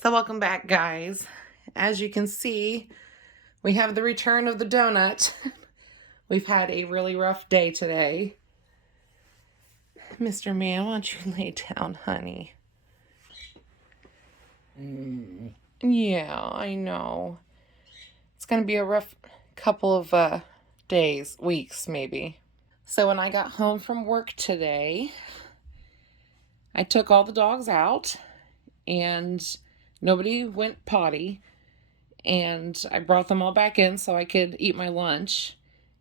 So welcome back, guys. As you can see, we have the return of the donut. We've had a really rough day today. Mr. Man, why don't you lay down, honey? Yeah, I know. It's going to be a rough couple of days, weeks maybe. So when I got home from work today, I took all the dogs out and nobody went potty. And I brought them all back in so I could eat my lunch.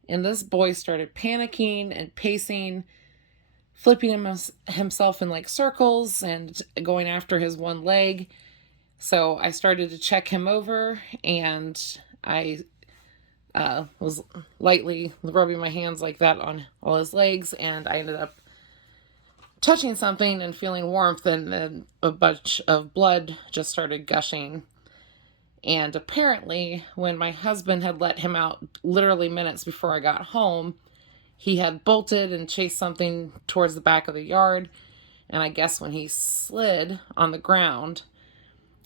And this boy started panicking and pacing, flipping himself in like circles and going after his one leg. So I started to check him over, and I was lightly rubbing my hands like that on all his legs, and I ended up touching something and feeling warmth, and then a bunch of blood just started gushing. And apparently, when my husband had let him out literally minutes before I got home, he had bolted and chased something towards the back of the yard. And I guess when he slid on the ground,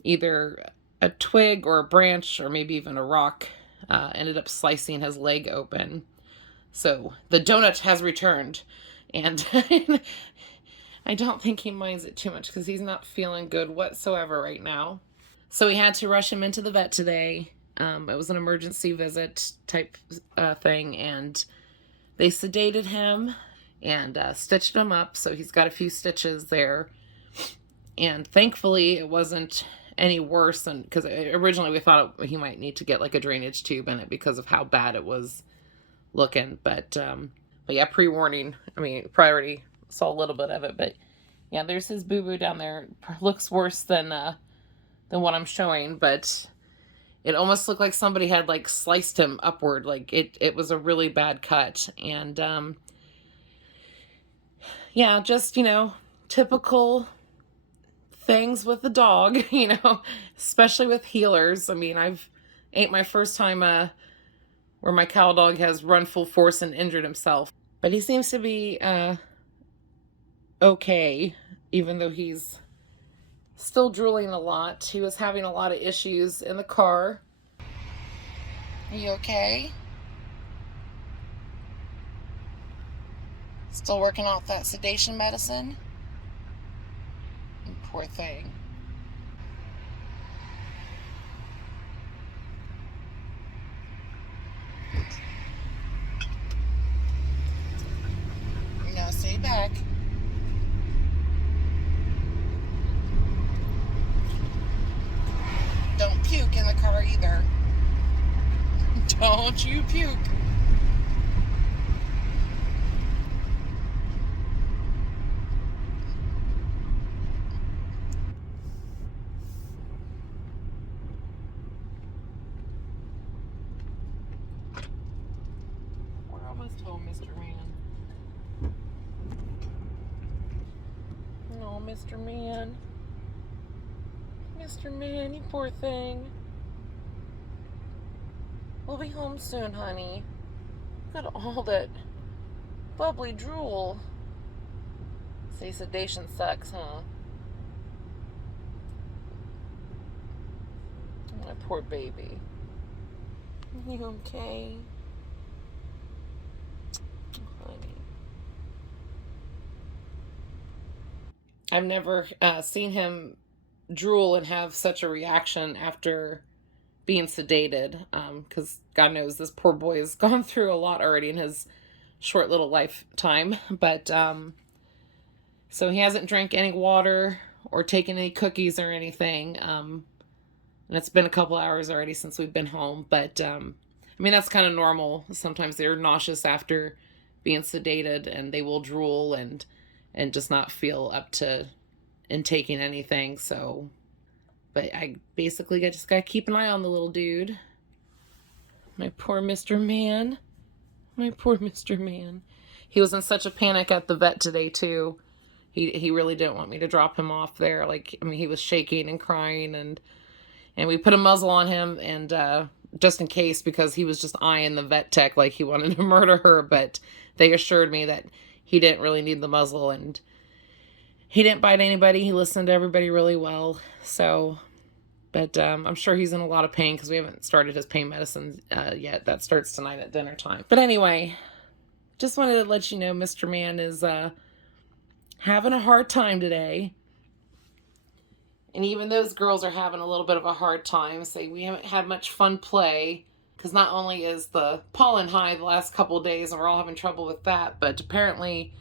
either a twig or a branch or maybe even a rock ended up slicing his leg open. So the donut has returned. And I don't think he minds it too much because he's not feeling good whatsoever right now. So we had to rush him into the vet today. It was an emergency visit type thing, and they sedated him and stitched him up. So he's got a few stitches there. And thankfully, it wasn't any worse than, because originally we thought he might need to get like a drainage tube in it because of how bad it was looking. But yeah, pre-warning. I mean, probably already saw a little bit of it, but yeah, there's his boo-boo down there. Looks worse than what I'm showing, but it almost looked like somebody had like sliced him upward. Like it was a really bad cut. And yeah, just, typical things with the dog, especially with healers. I mean, ain't my first time where my cow dog has run full force and injured himself. But he seems to be okay, even though he's still drooling a lot. He was having a lot of issues in the car. Are you okay? Still working off that sedation medicine? Poor thing. No, stay back. Don't puke in the car either. Don't you puke. We're almost home, Mr. Man. Oh, Mr. Man. Mr. Man, you poor thing. We'll be home soon, honey. Look at all that bubbly drool. Say sedation sucks, huh? My poor baby. You okay? Honey. I've never seen him drool and have such a reaction after being sedated, because God knows this poor boy has gone through a lot already in his short little lifetime. But so he hasn't drank any water or taken any cookies or anything, and it's been a couple hours already since we've been home. But I mean, that's kind of normal. Sometimes they're nauseous after being sedated, and they will drool and just not feel up to intaking anything. So, but I basically just gotta keep an eye on the little dude. My poor Mr. Man. My poor Mr. Man. He was in such a panic at the vet today too. He really didn't want me to drop him off there. Like, I mean, he was shaking and crying, and we put a muzzle on him, and just in case, because he was just eyeing the vet tech like he wanted to murder her. But they assured me that he didn't really need the muzzle, and he didn't bite anybody. He listened to everybody really well. So But I'm sure he's in a lot of pain because we haven't started his pain medicine yet. That starts tonight at dinner time. But anyway, just wanted to let you know Mr. Man is having a hard time today. And even those girls are having a little bit of a hard time. Say we haven't had much fun play because not only is the pollen high the last couple of days and we're all having trouble with that, but apparently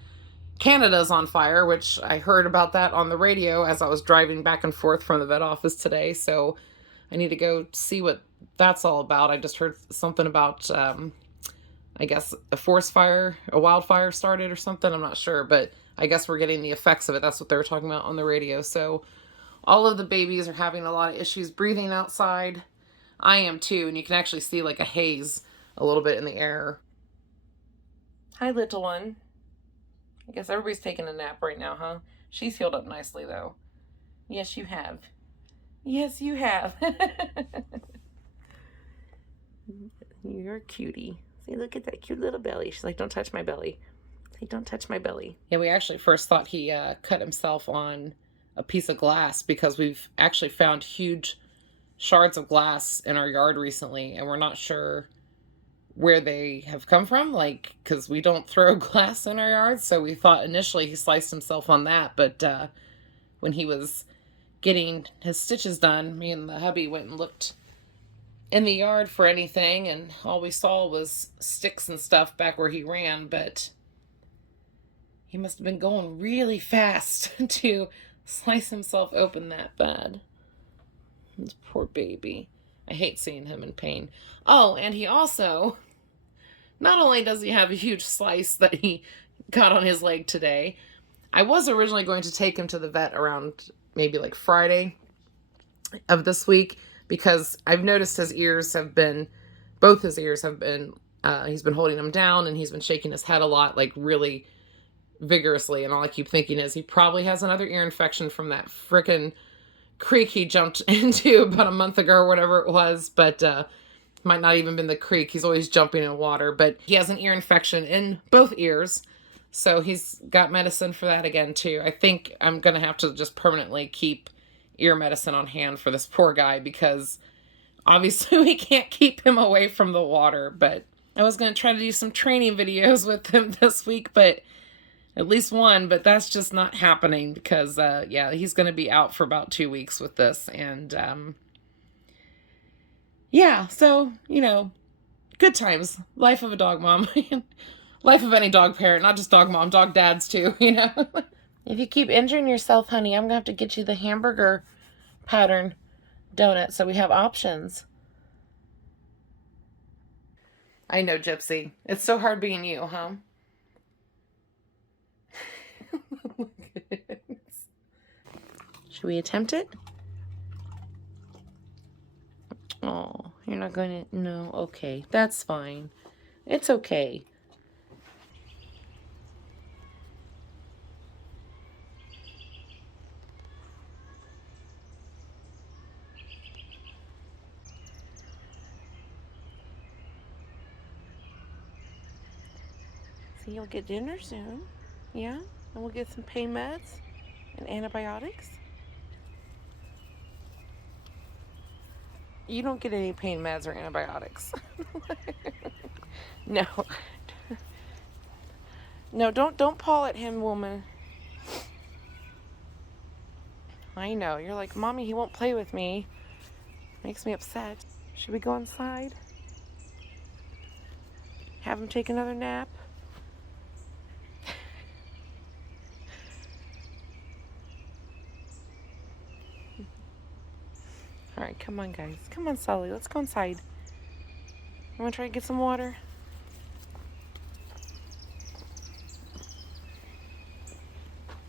Canada's on fire, which I heard about that on the radio as I was driving back and forth from the vet office today. So I need to go see what that's all about. I just heard something about, I guess, a forest fire, a wildfire started or something. I'm not sure, but I guess we're getting the effects of it. That's what they were talking about on the radio. So all of the babies are having a lot of issues breathing outside. I am too, and you can actually see like a haze a little bit in the air. Hi, little one. I guess everybody's taking a nap right now, huh? She's healed up nicely, though. Yes, you have. Yes, you have. You're a cutie. See, look at that cute little belly. She's like, don't touch my belly. Say, don't touch my belly. Yeah, we actually first thought he cut himself on a piece of glass because we've actually found huge shards of glass in our yard recently, and we're not sure where they have come from, like, because we don't throw glass in our yard. So we thought initially he sliced himself on that, but when he was getting his stitches done, me and the hubby went and looked in the yard for anything, and all we saw was sticks and stuff back where he ran. But he must have been going really fast to slice himself open that bad. This poor baby. I hate seeing him in pain. Oh, and he also, not only does he have a huge slice that he got on his leg today, I was originally going to take him to the vet around maybe like Friday of this week because I've noticed his ears have been, both his ears have been, he's been holding them down and he's been shaking his head a lot, like really vigorously. And all I keep thinking is he probably has another ear infection from that frickin' creek he jumped into about a month ago or whatever it was, but might not even been the creek. He's always jumping in water, but he has an ear infection in both ears, so he's got medicine for that again too. I think I'm gonna have to just permanently keep ear medicine on hand for this poor guy because obviously we can't keep him away from the water. But I was gonna try to do some training videos with him this week, but at least one, but that's just not happening because, yeah, he's going to be out for about 2 weeks with this. And, yeah, so, you know, good times. Life of a dog mom. Life of any dog parent, not just dog mom, dog dads too, you know. If you keep injuring yourself, honey, I'm going to have to get you the hamburger pattern donut so we have options. I know, Gypsy. It's so hard being you, huh? Should we attempt it? Oh, you're not going to... No, okay. That's fine. It's okay. So you'll get dinner soon. Yeah? And we'll get some pain meds and antibiotics. You don't get any pain meds or antibiotics. No. No, don't paw at him, woman. I know. You're like, Mommy, he won't play with me. Makes me upset. Should we go inside? Have him take another nap? All right, come on, guys. Come on, Sully. Let's go inside. You want to try to get some water?